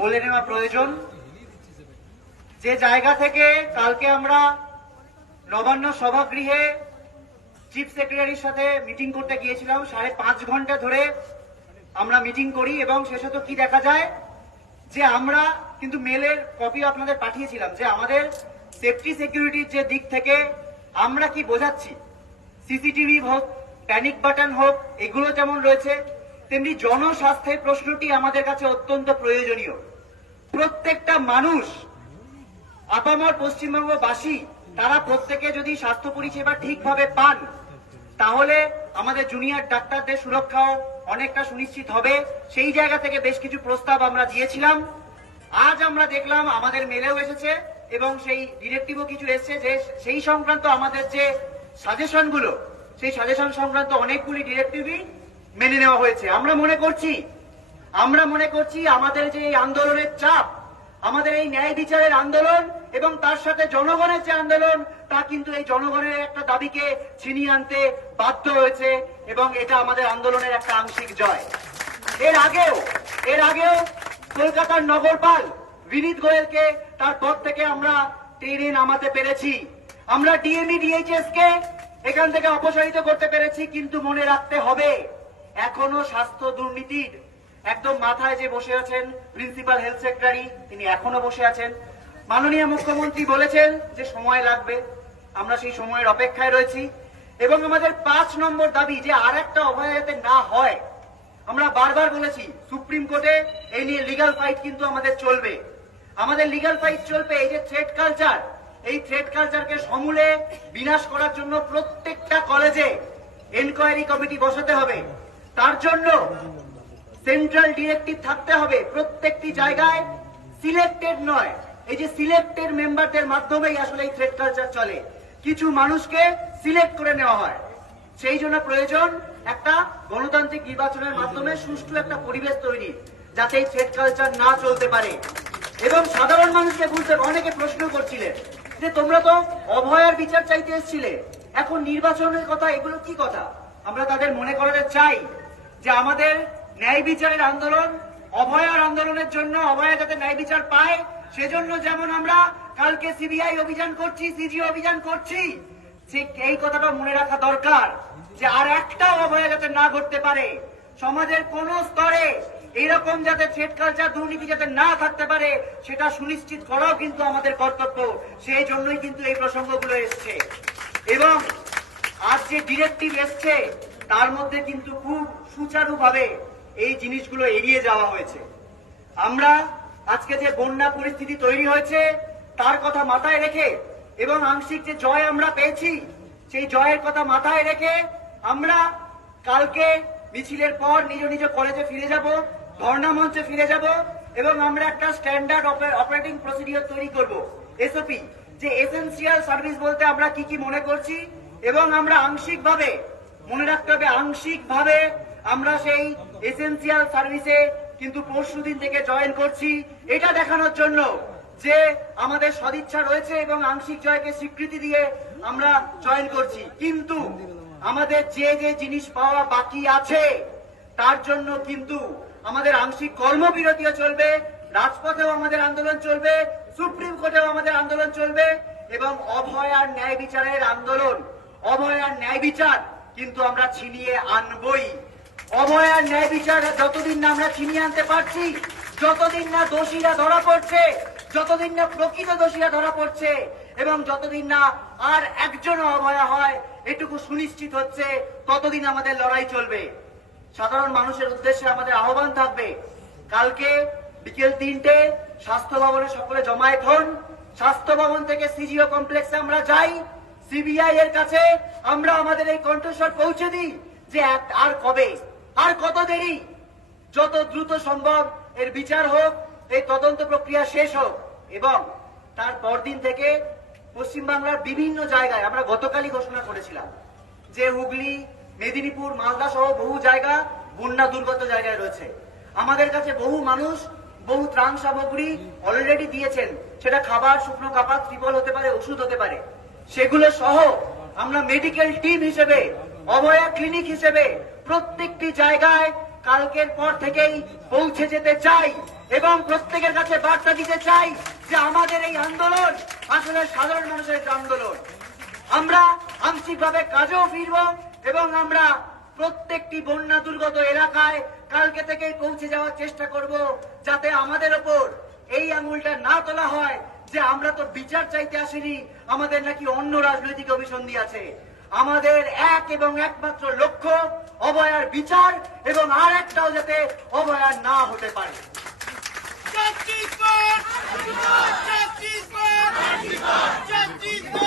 বলে নেওয়া প্রয়োজন। যে জায়গা থেকে কালকে আমরা নবান্ন সভাগৃহে চিফ সেক্রেটারির সাথে মিটিং করতে গিয়েছিলাম, 5.5 ঘন্টা ধরে আমরা মিটিং করি এবং শেষত কি দেখা যায় যে আমরা কিন্তু মেলের কপি আপনাদের পাঠিয়েছিলাম যে আমাদের সেফটি সিকিউরিটির যে দিক থেকে আমরা কি বোঝাচ্ছি, সিসিটিভি হোক, প্যানিক বাটন হোক, এগুলো যেমন রয়েছে, তেমনি জনস্বাস্থ্যের প্রশ্নটি আমাদের কাছে অত্যন্ত প্রয়োজনীয়। প্রত্যেকটা মানুষ, আপামর পশ্চিমবঙ্গবাসী, তারা প্রত্যেকে যদি স্বাস্থ্য পরিষেবা ঠিকভাবে পান তাহলে আমাদের জুনিয়র ডাক্তারদের সুরক্ষাও অনেকটা সুনিশ্চিত হবে। সেই জায়গা থেকে বেশ কিছু প্রস্তাব আমরা দিয়েছিলাম। আজ আমরা দেখলাম আমাদের মেলেও এসেছে এবং সেই ডিরেক্টিভও কিছু এসেছে যে সেই সংক্রান্ত আমাদের যে সাজেশনগুলো, সেই সাজেশন সংক্রান্ত অনেকগুলি ডিরেক্টিভই মেনে নেওয়া হয়েছে। আমরা মনে করছি আমাদের যে এই আন্দোলনের চাপ, আমাদের এই ন্যায় বিচারের আন্দোলন এবং তার সাথে জনগণের যে আন্দোলন, তা কিন্তু এই জনগণের একটা দাবিকে ছিনিয়ে আনতে বাধ্য হয়েছে এবং এটা আমাদের আন্দোলনের একটা আংশিক জয়। এর আগেও কলকাতার নগরপাল বিনীত গোয়েলকে তার পদ থেকে আমরা টেনে নামাতে পেরেছি, আমরা ডিএমই ডিএইচএস কে এখান থেকে অপসারিত করতে পেরেছি। কিন্তু মনে রাখতে হবে, এখনো স্বাস্থ্য দুর্নীতির একদম মাথায় যে বসে আছেন প্রিন্সিপাল হেলথ সেক্রেটারি, তিনি এখনো বসে আছেন। মাননীয় মুখ্যমন্ত্রী বলেছেন যে সময় লাগবে, আমরা সেই সময়ের অপেক্ষায় রয়েছি এবং আমাদের 5 নম্বর দাবি যে আর একটা অভয়া যাতে না হয়। আমরা বারবার বলেছি সুপ্রিম কোর্টে এই নিয়ে লিগ্যাল ফাইট কিন্তু আমাদের চলবে, এই যে থ্রেট কালচার, এই থ্রেট কালচারকে সমূলে বিনাশ করার জন্য প্রত্যেকটা কলেজে এনকোয়ারি কমিটি বসাতে হবে, তার জন্য সেন্ট্রাল ডিরেক্টিভ থাকতে হবে। প্রত্যেকটি জায়গায় সিলেক্টেড নয়, এই যে সিলেক্টেড মেম্বারদের মাধ্যমেই আসলে এই থ্রেট কালচার চলে, কিছু মানুষকে সিলেক্ট করে নেওয়া হয়। সেই জন্য প্রয়োজন একটা গণতান্ত্রিক নির্বাচনের মাধ্যমে সুষ্ঠু একটা পরিবেশ তৈরি, যাতে এই থ্রেট কালচার না চলতে পারে। এবং সাধারণ মানুষকে বুঝতে, অনেকে প্রশ্ন করছিলেন যে তোমরা তো অভয়ার বিচার চাইতে এসেছিলে, এখন নির্বাচনের কথা, এগুলো কি কথা? আমরা তাদের মনে করাতে চাই যে আমাদের ন্যায় বিচারের আন্দোলন, অভয়ার আন্দোলনের জন্য, অভয়া যাতে ন্যায় বিচার পায় সেজন্য যেমন আমরা কালকে সিবিআই অভিযান করছি, সিজি অভিযান করছি, ঠিক এই কথাটা মনে রাখা দরকার যে আর একটা অভয়া যাতে না ঘটতে পারে, সমাজের কোন স্তরে এইরকম যাতে থ্রেট কালচার, দুর্নীতি যাতে না থাকতে পারে, সেটা সুনিশ্চিত করাও কিন্তু আমাদের কর্তব্য। সেই জন্যই কিন্তু এই প্রসঙ্গগুলো এসছে এবং আজ যে ডিরেক্টিভ এসছে তার মধ্যে কিন্তু খুব সুচারুভাবে এই জিনিসগুলো এড়িয়ে যাওয়া হয়েছে। আমরা আজকে যে বন্যা পরিস্থিতি তৈরি হয়েছে তার কথা মাথায় রেখে এবং আংশিক যে জয় আমরা পেয়েছি সেই জয়ের কথা মাথায় রেখে আমরা কালকে মিছিলের পর নিজ নিজ কলেজে ফিরে যাব, ধর্ণা মঞ্চে ফিরে যাব এবং আমরা একটা স্ট্যান্ডার্ড অপারেটিং প্রসিডিওর তৈরি করব, এসওপি, যে এসেনশিয়াল সার্ভিস বলতে আমরা কি কি মনে করছি এবং আমরা আংশিকভাবে, মনে রাখতে হবে আংশিকভাবে আমরা সেই এসেনশিয়াল সার্ভিসে কিন্তু পরশুদিন থেকে জয়েন করছি, এটা দেখানোর জন্য যে আমাদের সদিচ্ছা রয়েছে এবং আংশিক জয়কে স্বীকৃতি দিয়ে আমরা জয়েন করছি। কিন্তু আমাদের যে যে জিনিস পাওয়া বাকি আছে তার জন্য কিন্তু আমাদের আংশিক কর্মবিরতিও চলবে, রাজপথেও আমাদের আন্দোলন চলবে, সুপ্রিম কোর্টেও আমাদের আন্দোলন চলবে এবং অভয়ার ন্যায় বিচারের আন্দোলন, অভয়ার ন্যায় বিচার কিন্তু আমরা ছিনিয়ে আনবই। অভয়ার ন্যায় বিচার যতদিন না আমরা ছিনিয়ে আনতে পারছি, যতদিন না দোষীরা ধরা পড়ছে, যতদিন না প্রকৃত দোষীরা ধরা পড়ছে এবং যতদিন না আর একজনও অভয়া হয় এটুকু সুনিশ্চিত হচ্ছে, ততদিন আমাদের লড়াই চলবে। সাধারণ মানুষের উদ্দেশ্যে আমাদের আহ্বান থাকবে, কালকে বিকেল 3টে স্বাস্থ্য ভবনে সকলে জমায়েত হন, স্বাস্থ্য ভবন থেকে সিজিও কমপ্লেক্সে আমরা যাই, সিবিআই এর কাছে আমরা আমাদের এই কণ্ঠস্বর পৌঁছে দিই যে আর কবে, আর কত দেরি, যত দ্রুত সম্ভব এর বিচার হোক, এই তদন্ত প্রক্রিয়া শেষ হোক এবং তার পরদিন থেকে পশ্চিমবাংলার বিভিন্ন জায়গায় আমরা গতকালই ঘোষণা করেছিলাম যে হুগলি, মেদিনীপুর, মালদা সহ বহু জায়গা বন্যা দুর্গত জায়গায় রয়েছে। আমাদের কাছে বহু মানুষ বহু ত্রাণ সামগ্রী অলরেডি দিয়েছেন, সেটা খাবার, শুকনো কাপড়, ত্রিপল হতে পারে, ওষুধ হতে পারে, সেগুলো সহ আমরা মেডিকেল টিম হিসেবে, অভয়া ক্লিনিক হিসেবে প্রত্যেকটি জায়গায় কালকের পর থেকেই পৌঁছে যেতে চাই এবং প্রত্যেকের কাছে বার্তা দিতে চাই যে আমাদের এই আন্দোলন আসলে সাধারণ মানুষের একটা আন্দোলন। আমরা আংশিকভাবে কাজেও ফিরব এবং আমরা প্রত্যেকটি বন্যা দুর্গত এলাকায় কালকে থেকেই পৌঁছে যাওয়ার চেষ্টা করব, যাতে আমাদের ওপর এই আঙুলটা না তোলা হয় যে আমরা তো বিচার চাইতে আসিনি, আমাদের নাকি অন্য রাজনৈতিক অভিসন্ধি আছে। আমাদের এক এবং একমাত্র লক্ষ্য অভয়ার বিচার, এবং আর একটাও যাতে অভয়ার না হতে পারে। Justice for! Justice for! Justice for!